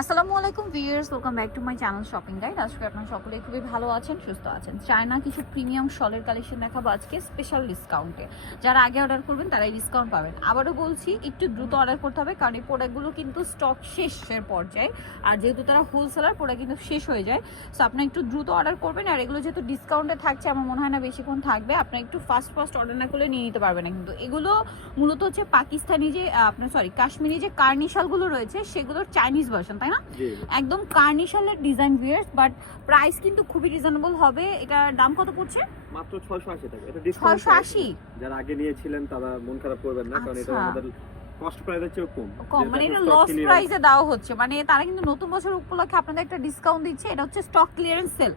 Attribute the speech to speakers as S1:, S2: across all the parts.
S1: আসসালামু আলাইকুম viewers welcome back to my channel shopping guide আজকে আপনারা সকলেই খুবই ভালো আছেন, সুস্থ আছেন। চায়না কিছু প্রিমিয়াম শলের কালেকশন দেখাবো আজকে স্পেশাল ডিসকাউন্টে যারা আগে অর্ডার করবেন, তারাই ডিসকাউন্ট পাবেন। আবারও বলছি, একটু দ্রুত অর্ডার করতে হবে, কারণ এই প্রোডাক্টগুলো কিন্তু স্টক শেষের পর্যায়ে। আর যেহেতু তারা হোলসেলার প্রোডাক্ট কিন্তু শেষ হয়ে যায়। সো আপনি একটু দ্রুত অর্ডার করবেন, আর এগুলো যেহেতু ডিসকাউন্টে থাকছে, আমার মনে হয় না বেশিক্ষণ থাকবে। আপনি একটু ফাস্ট ফাস্ট অর্ডার না করলে নিয়ে নিতে পারবেন না কিন্তু। এগুলো মূলত হচ্ছে পাকিস্তানি যে আপনার সরি কাশ্মীরি যে কার্নিশালগুলো রয়েছে, সেগুলোর চাইনিজ ভার্সন তাই না? একদম কার্নিশালের ডিজাইন ভিয়ার্স বাট প্রাইস কিন্তু খুবই রিজনেবল হবে। এটার দাম কত পড়ছে?
S2: মাত্র 680 টাকা। এটা ডিসকাউন্ট
S1: ছয়শো আশি?
S2: যারা আগে নিয়েছিলেন তারা মন খারাপ করবেন না কারণ এটা
S1: আচ্ছা।
S2: আমাদের কস্ট প্রাইসের চেয়ে কম।
S1: কম মানে এটা লস প্রাইসে দেওয়া হচ্ছে। মানে তারা কিন্তু নতুন বছর উপলক্ষে আপনাদের একটা ডিসকাউন্ট দিচ্ছে এটা হচ্ছে স্টক ক্লিয়ারেন্স সেল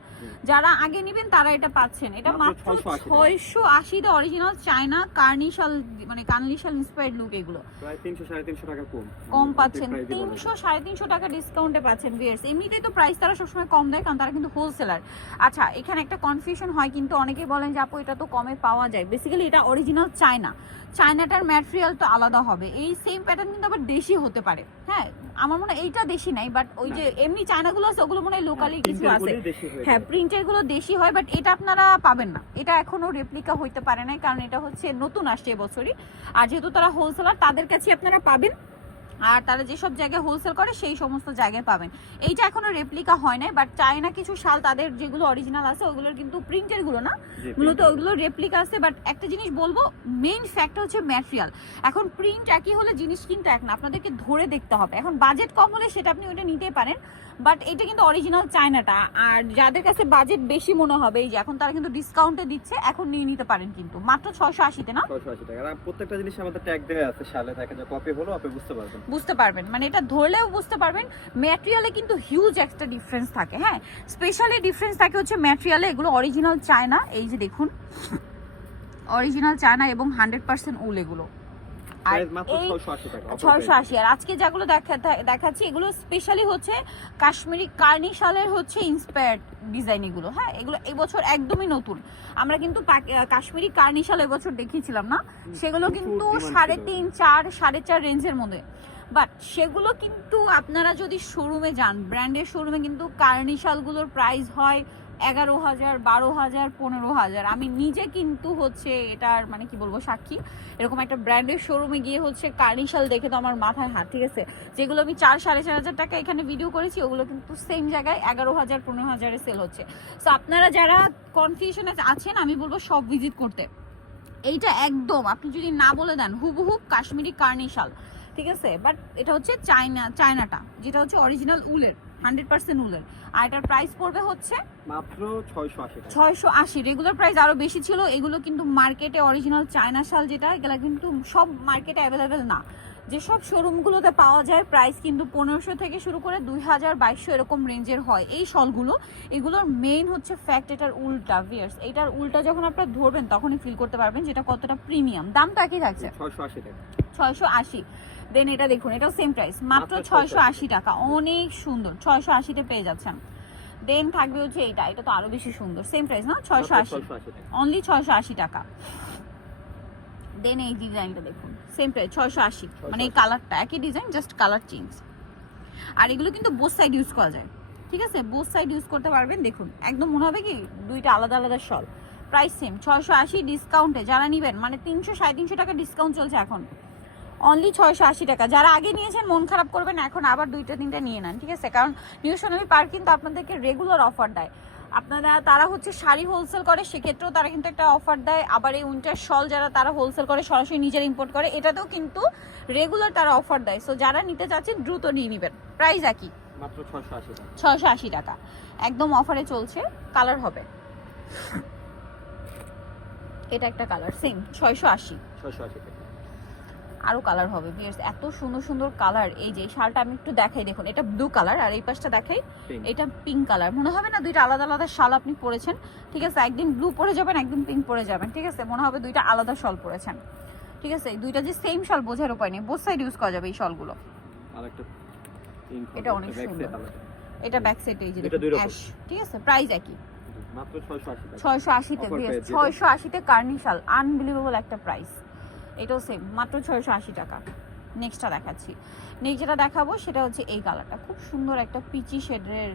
S1: যারা আগে নেবেন তারা এটা পাচ্ছেন। এটা
S2: মাত্র
S1: মাত্র
S2: 680 টাকা।
S1: ছয়শো আশিতে অরিজিনাল চায়না কার্নিশাল মানে কার্নিশাল ইন্সপায়ার্ড লুক এগুলো।
S2: প্রায় 300 350 টাকা কম।
S1: কম পাচ্ছেন। তিনশো
S2: যায়।
S1: সাড়ে তিনশো টাকা ডিসকাউন্টে পাচ্ছেন ভিয়ার্স এমনিতেই তো প্রাইস তারা সবসময় কম দেয় কারণ তারা কিন্তু হোলসেলার আচ্ছা এখানে একটা কনফিউশন হয় কিন্তু অনেকে বলেন যে আপু এটা তো কমে পাওয়া যায়। বেসিক্যালি এটা অরিজিনাল চায়না চায়নাটার ম্যাটেরিয়াল তো আলাদা হবে। এই সেম প্যাটার্ন কিন্তু আবার দেশি হতে পারে। হ্যাঁ আমার মনে হয় এইটা দেশি নাই বাট ওই যে এমনি চায়নাগুলো আছে ওগুলো মনে হয় লোকালি কিছু আছে।
S2: হয়ে
S1: হ্যাঁ প্রিন্ট প্রিন্টেরগুলো দেশি হয় বাট এটা আপনারা পাবেন না। এটা এখনও রেপ্লিকা হইতে পারে না কারণ এটা হচ্ছে নতুন আসছে এবছরই। আর যেহেতু তারা হোলসেলার তাদের কাছে আপনারা পাবেন। আর তারা যেসব জায়গায় হোলসেল করে সেই সমস্ত জায়গায় পাবেন। এইটা এখনও রেপ্লিকা হয় নাই বাট চায়না কিছু শাল তাদের যেগুলো অরিজিনাল আছে ওগুলোর কিন্তু প্রিন্টেরগুলো না মূলত
S2: ওইগুলো
S1: ওগুলো রেপ্লিকা আছে বাট একটা জিনিস বলব মেইন ফ্যাক্ট হচ্ছে ম্যাটেরিয়াল এখন প্রিন্ট একই হলে জিনিস কিন্তু এক না আপনাদেরকে ধরে দেখতে হবে। এখন বাজেট কম হলে সেটা আপনি ওইটা নিতে পারেন। বাট এটা কিন্তু অরিজিনাল চায়নাটা। আর যাদের কাছে বাজেট বেশি মনে হবে এই যে এখন তারা কিন্তু ডিসকাউন্টে দিচ্ছে এখন নিয়ে নিতে পারেন কিন্তু। মাত্র ছয়শো আশিতে না?
S2: 680 টাকা আর প্রত্যেকটা জিনিস আমাদের ট্যাগ দেওয়া আছে শালে দেখা যায় কপি হলো আপনি বুঝতে পারবেন।
S1: বুঝতে পারবেন। মানে এটা ধরলেও বুঝতে পারবেন ম্যাটেরিয়ালে কিন্তু হিউজ একটা ডিফারেন্স থাকে হ্যাঁ? স্পেশালি ডিফারেন্স থাকে হচ্ছে ম্যাটেরিয়ালে এগুলো অরিজিনাল চায়না এই যে দেখুন। অরিজিনাল চায়না এবং হান্ড্রেড পার্সেন্ট উল এগুলো। আর এই
S2: 680 টাকা offer
S1: ছয়শো আশি। আর আজকে যেগুলো দেখা- দেখাচ্ছি এগুলো স্পেশালি হচ্ছে কাশ্মীরি কার্নিশালের হচ্ছে ইন্সপায়ার্ড ডিজাইন এগুলো। হ্যাঁ এগুলো এবছর একদমই নতুন। আমরা কিন্তু কাশ্মীরি কার্নিশাল এবছর দেখিয়েছিলাম না? সেগুলো কিন্তু সাড়ে তিন চার সাড়ে চার রেঞ্জের মধ্যে। বাট সেগুলো কিন্তু আপনারা যদি শোরুমে যান ব্র্যান্ডের শোরুমে কিন্তু কার্নিশালগুলোর প্রাইস হয় এগারো হাজার, বারো হাজার, পনেরো হাজার। আমি নিজে কিন্তু হচ্ছে এটার মানে কি বলব, সাক্ষী। এরকম একটা ব্র্যান্ডের শোরুমে গিয়ে হচ্ছে কার্নিশাল দেখে তো আমার মাথায় হাত, ঠিক আছে? যেগুলো আমি চার, সাড়ে চার হাজার টাকা এখানে ভিডিও করেছি, ওগুলো কিন্তু সেম জায়গায় এগারো হাজার, পনেরো হাজারে সেল হচ্ছে। সো আপনারা যারা কনফিউশনে আছেন, আমি বলব সব ভিজিট করতে। এইটা একদম, আপনি যদি না বলে দেন, হুবহু কাশ্মীরি কার্নিশাল ঠিক আছে? বাট এটা হচ্ছে চায়না, চায়নাটা, যেটা হচ্ছে অরিজিনাল উলের। হান্ড্রেড পার্সেন্ট উলের। আর এটার প্রাইস পড়বে হচ্ছে
S2: মাত্র 680 টাকা।
S1: ছয়শো আশি। রেগুলার প্রাইস আরও বেশি ছিল। এগুলো কিন্তু মার্কেটে অরিজিনাল চায়না শাল যেটা এগুলো কিন্তু সব মার্কেটে অ্যাভেলেবেল না। যেসব শোরুমগুলোতে পাওয়া যায় প্রাইস কিন্তু পনেরোশো থেকে শুরু করে দুই হাজার বাইশশো এরকম রেঞ্জের হয়। এই শলগুলো এগুলোর মেইন হচ্ছে ফ্যাক্ট এটার উল্টা ভিয়ার্স এটার উল্টা যখন আপনারা ধরবেন তখনই ফিল করতে পারবেন যেটা কতটা প্রিমিয়াম দামটা একই থাকছে।
S2: 680 টাকা।
S1: ছয়শো আশি। দেন এটা দেখুন এটাও সেম প্রাইস মাত্র ছয়শো
S2: 680
S1: আশি টাকা। অনেক সুন্দর ছয়শো আশিতে পেয়ে যাচ্ছেন। দেন থাকবে হচ্ছে এইটা এটা তো আরও বেশি সুন্দর সেম প্রাইস না? ছয়শো আশি।
S2: 680
S1: অনলি ছয়শো আশি টাকা। দেন এই ডিজাইনটা দেখুন সেম প্রাইস ছয়শো আশি। মানে এই কালারটা একই ডিজাইন জাস্ট কালার চেঞ্জ আর এগুলো কিন্তু বোথ সাইড ইউজ করা যায়। ঠিক আছে? বোথ সাইড ইউজ করতে পারবেন দেখুন। একদম মনে হবে কি দুইটা আলাদা আলাদা শল প্রাইস সেম ছয়শো আশি ডিসকাউন্টে যারা নিবেন মানে তিনশো সাড়ে তিনশো টাকা ডিসকাউন্ট চলছে এখন। অনলি ছয়শো আশি টাকা। যারা আগে নিয়েছেন মন খারাপ করবেন এখন আবার দুইটা তিনটা নিয়ে নেন ঠিক আছে? কারণ নিউ সোনামি পার্ক কিন্তু আপনাদেরকে রেগুলার অফার দেয়। আপনারা তারা হচ্ছে শাড়ি হোলসেল করে সেক্ষেত্রেও তারা কিন্তু একটা অফার দেয়। আবার এই উইন্টার শল যারা তারা হোলসেল করে সরাসরি নিজের ইম্পোর্ট করে এটাতেও কিন্তু রেগুলার তারা অফার দেয়। সো যারা নিতে চাচ্ছেন দ্রুত নিয়ে নেবেন। প্রাইস একই।
S2: মাত্র 680
S1: ছয়শো আশি টাকা। একদম অফারে চলছে। কালার হবে। এটা একটা কালার সেম ছয়শো আশি।
S2: 680 টাকা।
S1: আরও কালার হবে। বিয়ার্স এত সুন্দর সুন্দর কালার এই যে শালটা আমি একটু দেখাই দেখুন এটা ব্লু কালার আর এই পাশটা দেখাই এটা পিঙ্ক কালার মনে হবে না দুইটা আলাদা আলাদা শাল আপনি পরেছেন ঠিক আছে? একদিন ব্লু পরে যাবেন একদিন পিঙ্ক পরে যাবেন ঠিক আছে? মনে হবে দুইটা আলাদা শাল পরেছেন ঠিক আছে? এই দুইটা যে সেম শাল বোঝার উপায় নেই বোথ সাইড ইউজ করা যাবে এই শালগুলো। এটা অনেক সুন্দর। এটা ব্যাক সাইড এই যে ঠিক আছে? প্রাইস একই।
S2: মাত্র 680 টাকা।
S1: ছয়শো আশিতে ছয়শো আশিতে কার্নিশাল আনবিলিভেবল একটা প্রাইস এটাও সেম মাত্র ছয়শো আশি টাকা। নেক্সটটা দেখাচ্ছি। নেক্সট যেটা দেখাবো সেটা হচ্ছে এই কালারটা খুব সুন্দর একটা পিচি শেডের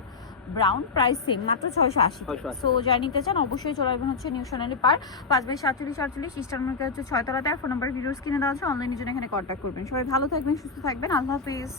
S1: ব্রাউন প্রাইস সেম মাত্র ছয়শো আশি।
S2: 680
S1: সো যাই নিতে চান অবশ্যই চলে আসবেন হচ্ছে নিউ সোনালি পার। পাঁচ বাই সাতচল্লিশ আটচল্লিশ ইস্টার মার্কেট হচ্ছে ছয়তলাতে। ফোন নাম্বার ভিডিওস কিনে দেওয়া আছে। অনলাইনের জন্য এখানে কন্ট্যাক্ট করবেন। সবাই ভালো থাকবেন সুস্থ থাকবেন। আল্লাহ হাফিজ।